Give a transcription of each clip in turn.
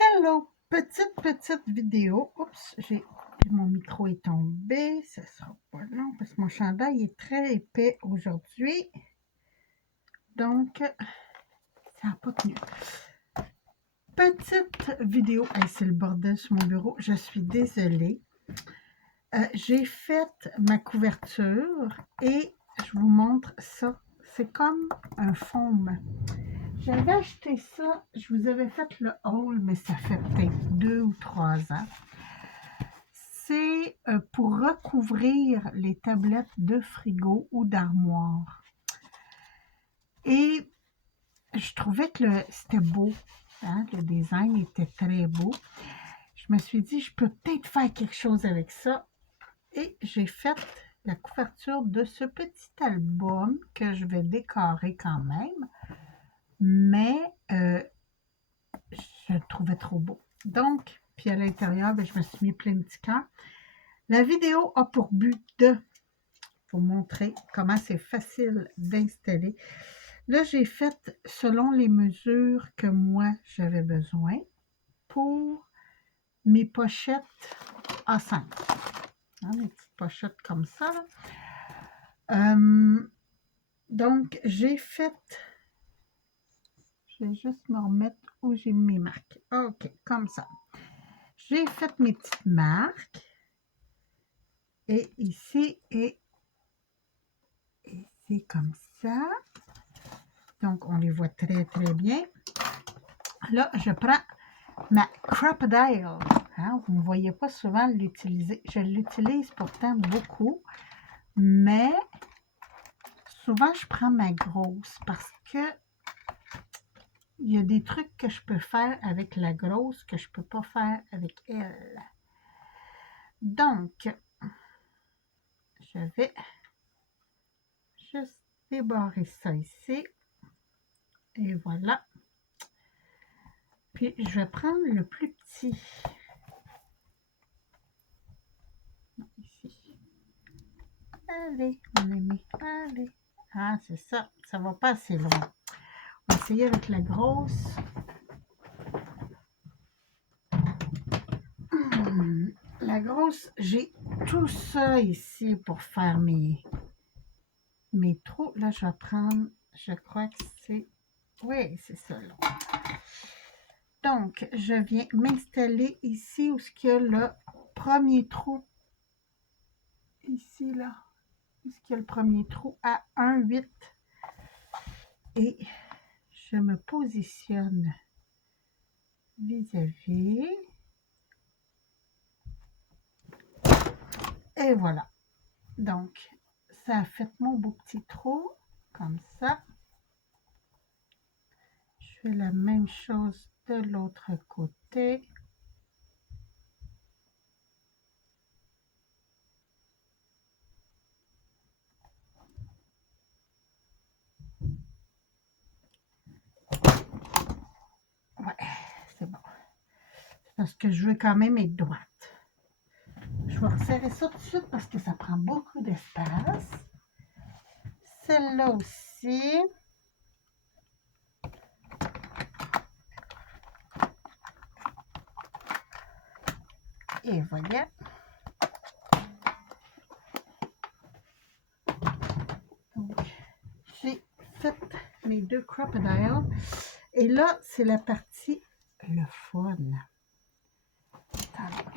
Hello! Petite vidéo. Oups, mon micro est tombé. Ça sera pas long parce que mon chandail est très épais aujourd'hui. Donc, ça n'a pas tenu. Petite vidéo. Hey, c'est le bordel sur mon bureau. Je suis désolée. J'ai fait ma couverture et je vous montre ça. C'est comme un faume. J'avais acheté ça, je vous avais fait le haul, mais ça fait peut-être 2 ou 3 ans. C'est pour recouvrir les tablettes de frigo ou d'armoire. Et je trouvais que c'était beau, hein? Le design était très beau. Je me suis dit, je peux peut-être faire quelque chose avec ça. Et j'ai fait la couverture de ce petit album que je vais décorer quand même. Mais je le trouvais trop beau. Donc, puis à l'intérieur, je me suis mis plein de petits cœurs. La vidéo a pour but de vous montrer comment c'est facile d'installer. Là, j'ai fait selon les mesures que moi, j'avais besoin pour mes pochettes A5. Hein, mes petites pochettes comme ça. Donc, j'ai fait... Je vais juste me remettre où j'ai mis mes marques. OK, comme ça. J'ai fait mes petites marques. Et ici, et ici, comme ça. Donc, on les voit très bien. Là, je prends ma Crop-A-Dile. Hein, vous ne me voyez pas souvent l'utiliser. Je l'utilise pourtant beaucoup. Mais souvent, je prends ma grosse parce que il y a des trucs que je peux faire avec la grosse que je ne peux pas faire avec elle. Donc, je vais juste débarrer ça ici. Et voilà. Puis, je vais prendre le plus petit. Ici. Allez, mon ami, allez. Ah, c'est ça. Ça va pas assez loin. On va essayer avec la grosse. La grosse, j'ai tout ça ici pour faire mes trous. Là, je vais prendre, je crois que c'est... Oui, c'est ça, là. Donc, je viens m'installer ici où il y a le premier trou. Ici, là. Où il y a le premier trou à 1,8. Et je me positionne vis-à-vis. Et voilà. Donc, ça a fait mon beau petit trou, comme ça. Je fais la même chose de l'autre côté. Ouais, c'est bon. Parce que je veux quand même être droite. Je vais resserrer ça tout de suite parce que ça prend beaucoup d'espace. Celle-là aussi. Et voilà. Donc, j'ai fait mes 2 Crop-A-Dile. Et là, c'est la partie le fun.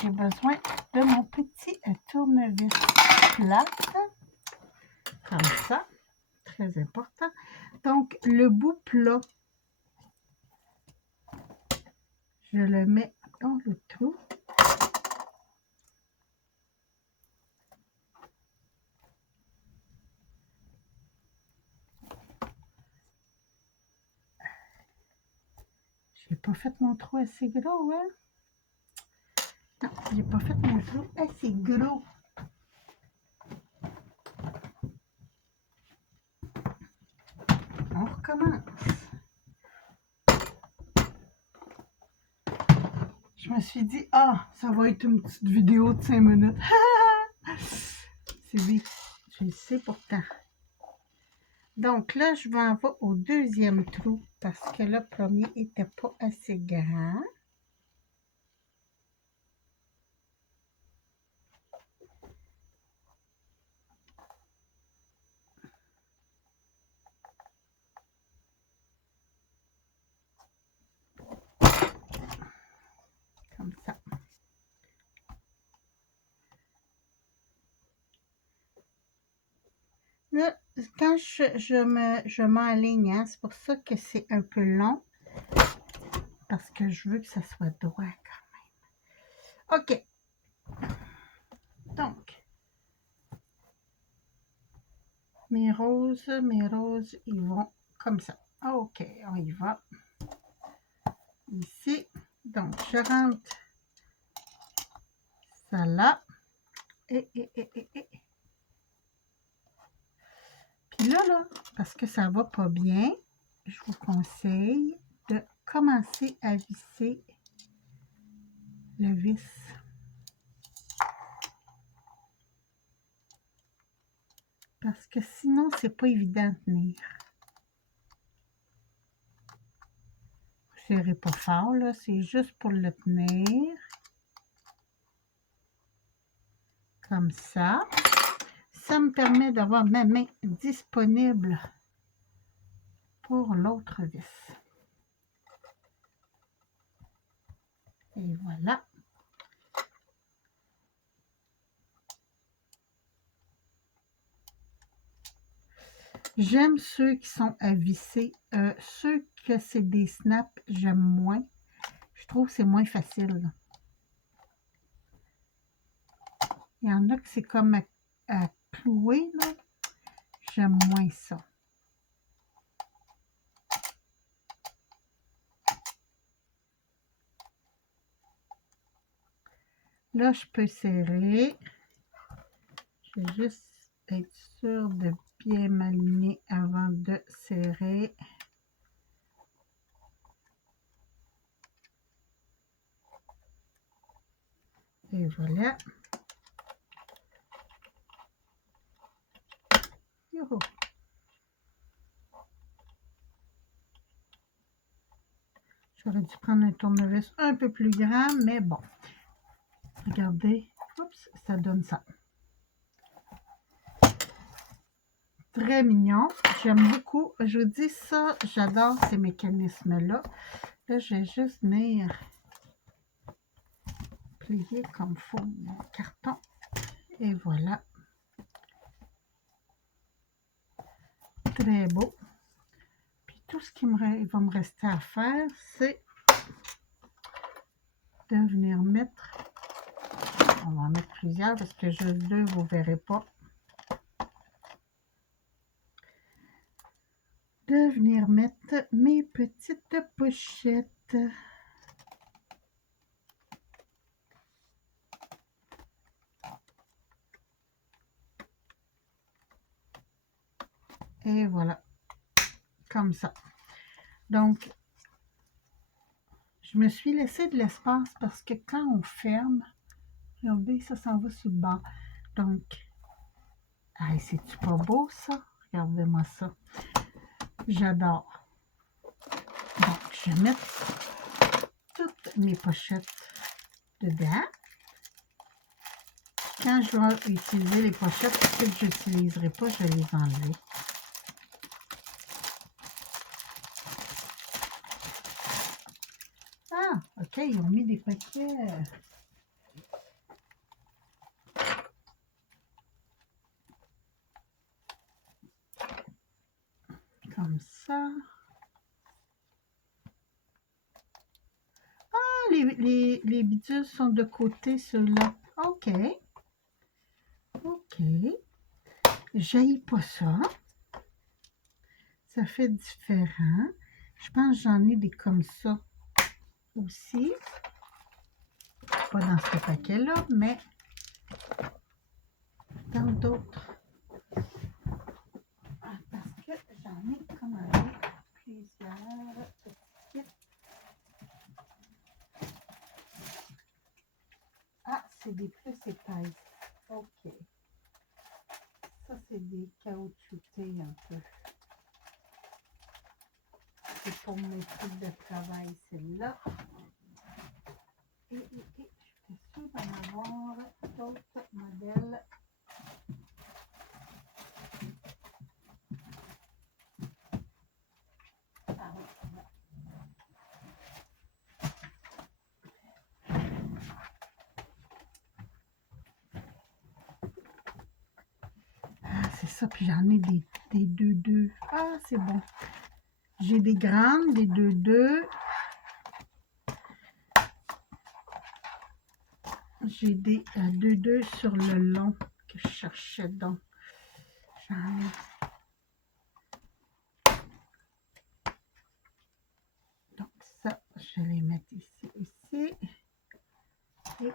J'ai besoin de mon petit tournevis plate. Comme ça. Très important. Donc, le bout plat, je le mets dans le trou. J'ai pas fait mon trou assez gros, hein? Non, j'ai pas fait mon trou assez gros. On recommence. Je me suis dit, ah, ça va être une petite vidéo de 5 minutes. C'est vite, je le sais pourtant. Donc là, je vais au deuxième trou parce que le premier n'était pas assez grand. quand je m'enligne, hein, c'est pour ça que c'est un peu long, parce que je veux que ça soit droit quand même. OK. Donc, mes roses, ils vont comme ça. OK, on y va. Ici. Donc, je rentre ça là. Et. Puis là, parce que ça va pas bien, je vous conseille de commencer à visser le vis. Parce que sinon, c'est pas évident à tenir. Vous serrez pas fort, là, c'est juste pour le tenir. Comme ça. Ça me permet d'avoir ma main disponible pour l'autre vis. Et voilà. J'aime ceux qui sont à visser. Ceux que c'est des snaps, j'aime moins. Je trouve que c'est moins facile. Il y en a que c'est comme à clouer, là. J'aime moins ça. Là, je peux serrer. Je vais juste être sûre de bien m'aligner avant de serrer. Et voilà. Youhou. J'aurais dû prendre un tournevis un peu plus grand, mais bon. Regardez. Oups, ça donne ça. Très mignon. J'aime beaucoup. Je vous dis ça, j'adore ces mécanismes-là. Là, je vais juste venir plier comme il faut mon carton. Et voilà. Très beau. Puis tout ce qui va me rester à faire, c'est de venir mettre, on va en mettre plusieurs parce que juste deux, vous ne verrez pas, de venir mettre mes petites pochettes. Et voilà, comme ça. Donc, je me suis laissé de l'espace parce que quand on ferme, regardez, ça s'en va sur le bas. Donc, c'est-tu pas beau ça? Regardez-moi ça. J'adore. Donc, je vais mettre toutes mes pochettes dedans. Quand je vais utiliser les pochettes, ceux que je n'utiliserai pas, je vais les enlever. Ah, OK, ils ont mis des paquets. Comme ça. Ah, les bidules sont de côté, ceux-là. OK. OK. J'haïs pas ça. Ça fait différent. Je pense que j'en ai des comme ça aussi. Pas dans ce paquet-là, mais dans d'autres. Parce que j'en ai commandé plusieurs petits. Ah, c'est des plus épaisses. OK. Ça, c'est des caoutchoutés un peu. C'est pour mes trucs de travail, celle-là. Et je suis sûre d'en avoir d'autres modèles. Ah oui, ah, c'est ça, puis j'en ai des Des 2-2. Ah, c'est bon. J'ai des grandes, des 2-2. J'ai des 2-2 sur le long que je cherchais donc. J'en ai. Donc ça, je vais les mettre ici, ici. Et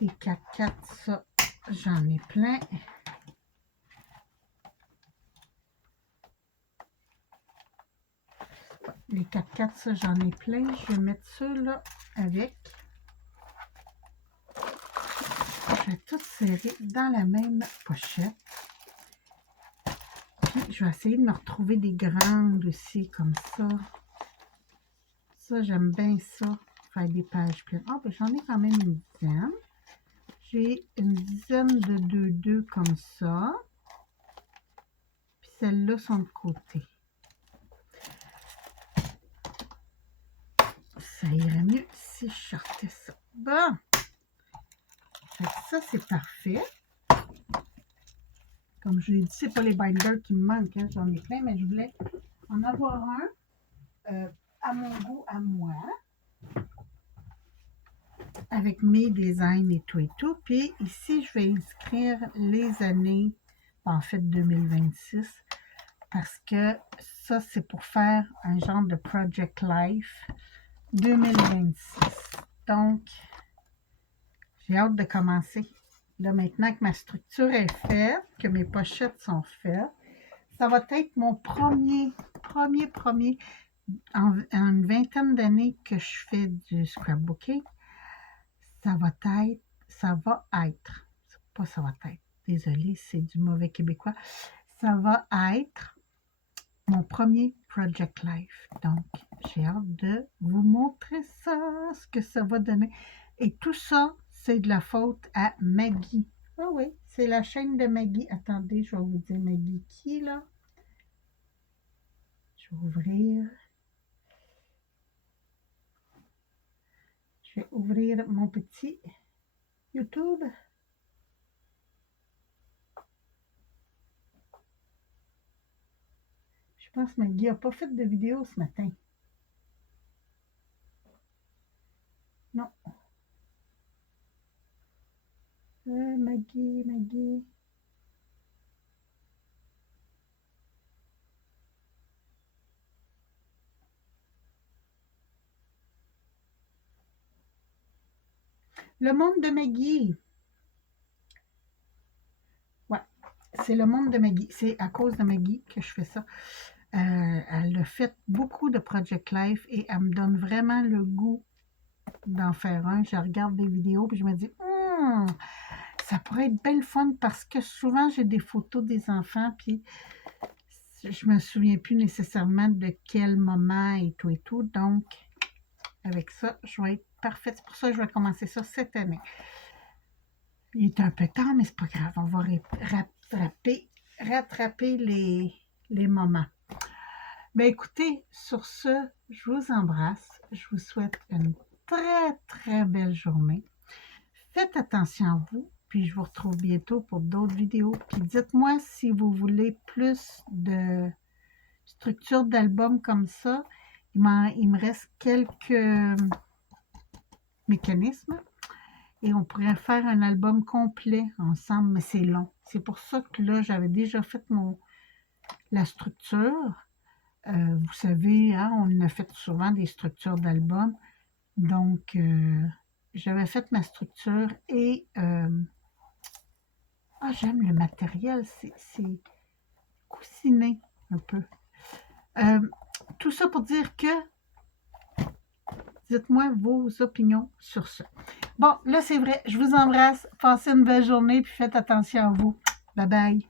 des 4-4, ça, j'en ai plein. Les 4-4, ça, j'en ai plein. Je vais mettre ça là avec. Je vais tout serrer dans la même pochette. Puis, je vais essayer de me retrouver des grandes aussi, comme ça. Ça, j'aime bien ça, faire des pages pleines. Ah, ben, j'en ai quand même une dizaine. J'ai une dizaine de 2-2 comme ça. Puis celles-là sont de côté. Ça irait mieux si je sortais ça. Bon. Fait que ça, c'est parfait. Comme je l'ai dit, c'est pas les binders qui me manquent. Hein. J'en ai plein, mais je voulais en avoir un à mon goût, à moi. Avec mes designs et tout et tout. Puis ici, je vais inscrire les années, en fait 2026, parce que ça, c'est pour faire un genre de Project Life 2026. Donc, j'ai hâte de commencer. Là, maintenant que ma structure est faite, que mes pochettes sont faites, ça va être mon premier, en une vingtaine d'années que je fais du scrapbooking. Ça va être, pas ça va être, désolée, c'est du mauvais québécois. Ça va être mon premier Project Life. Donc, j'ai hâte de vous montrer ça, ce que ça va donner. Et tout ça, c'est de la faute à Maggie. Ah oui, c'est la chaîne de Maggie. Attendez, je vais vous dire Maggie qui, là? Je vais ouvrir. Je vais ouvrir mon petit YouTube. Je pense que Maggie n'a pas fait de vidéo ce matin. Non. Maggie. Le monde de Maggie. Ouais, c'est le monde de Maggie. C'est à cause de Maggie que je fais ça. Elle a fait beaucoup de Project Life et elle me donne vraiment le goût d'en faire un. Je regarde des vidéos et je me dis, ça pourrait être belle fun parce que souvent j'ai des photos des enfants puis je me souviens plus nécessairement de quel moment et tout. Donc, avec ça, je vais être parfaite. C'est pour ça que je vais commencer ça cette année. Il est un peu tard, mais c'est pas grave. On va rattraper les moments. Mais écoutez, sur ce, je vous embrasse. Je vous souhaite une très belle journée. Faites attention à vous, puis je vous retrouve bientôt pour d'autres vidéos. Puis dites-moi si vous voulez plus de structure d'album comme ça. Il me reste quelques mécanismes et on pourrait faire un album complet ensemble, mais c'est long. C'est pour ça que là, j'avais déjà fait la structure. Vous savez, hein, on a fait souvent des structures d'albums. Donc, j'avais fait ma structure et j'aime le matériel, c'est coussiné un peu. Tout ça pour dire que dites-moi vos opinions sur ça. Bon, là c'est vrai, je vous embrasse, passez une belle journée puis faites attention à vous. Bye bye.